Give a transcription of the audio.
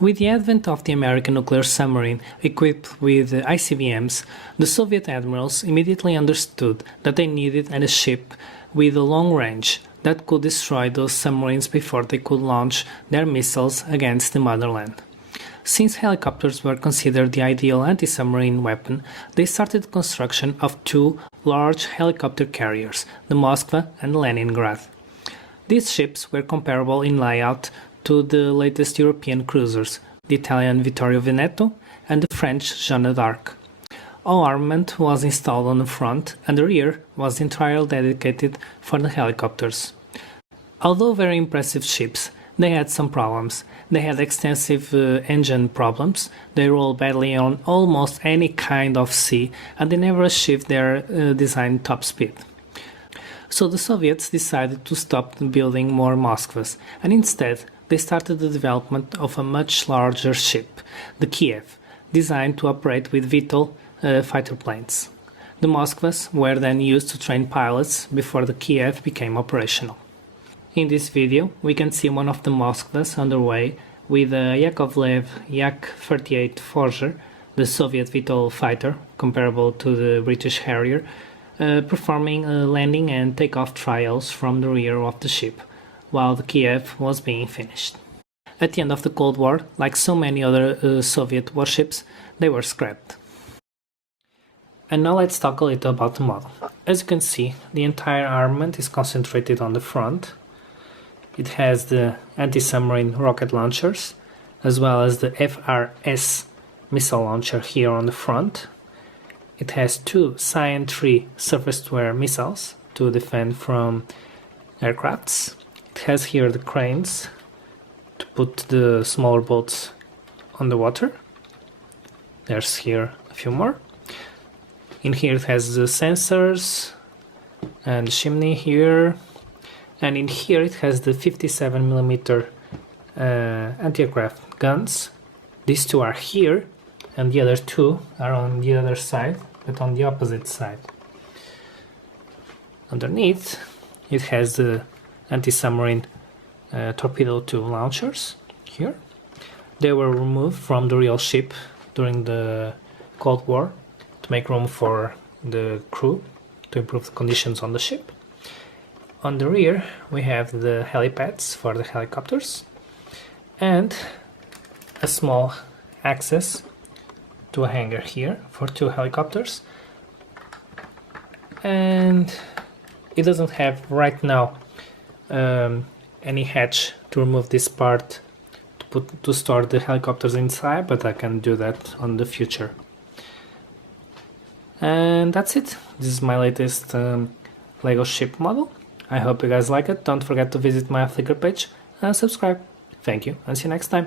With the advent of the American nuclear submarine equipped with ICBMs, the Soviet admirals immediately understood that they needed a ship with a long range that could destroy those submarines before they could launch their missiles against the motherland. Since helicopters were considered the ideal anti-submarine weapon, they started construction of two large helicopter carriers, the Moskva and Leningrad. These ships were comparable in layout to the latest European cruisers, the Italian Vittorio Veneto and the French Jeanne d'Arc. All armament was installed on the front, and the rear was entirely dedicated for the helicopters. Although very impressive ships, they had some problems. They had extensive engine problems, they rolled badly on almost any kind of sea, and they never achieved their design top speed. So the Soviets decided to stop building more Moskvas, and instead they started the development of a much larger ship, the Kiev, designed to operate with VTOL fighter planes. The Moskvas were then used to train pilots before the Kiev became operational. In this video we can see one of the Moskvas underway with a Yakovlev Yak-38 Forger, the Soviet VTOL fighter, comparable to the British Harrier, performing landing and takeoff trials from the rear of the ship, while the Kiev was being finished. At the end of the Cold War, like so many other Soviet warships, they were scrapped. And now let's talk a little about the model. As you can see, the entire armament is concentrated on the front. It has the anti-submarine rocket launchers, as well as the FRS missile launcher here on the front. It has two Cyan-3 surface-to-air missiles to defend from aircrafts. It has here the cranes to put the smaller boats on the water. There's here a few more. In here it has the sensors and the chimney here. And in here it has the 57mm anti-aircraft guns. These two are here, and the other two are on the other side, but on the opposite side. Underneath it has the anti-submarine torpedo tube launchers here. They were removed from the real ship during the Cold War to make room for the crew, to improve the conditions on the ship. On the rear we have the helipads for the helicopters and a small access to a hangar here for two helicopters, and it doesn't have right now any hatch to remove this part to store the helicopters inside, but I can do that on the future. And that's it. This is my latest Lego ship model. I hope you guys like it. Don't forget to visit my Flickr page and subscribe. Thank you, and see you next time.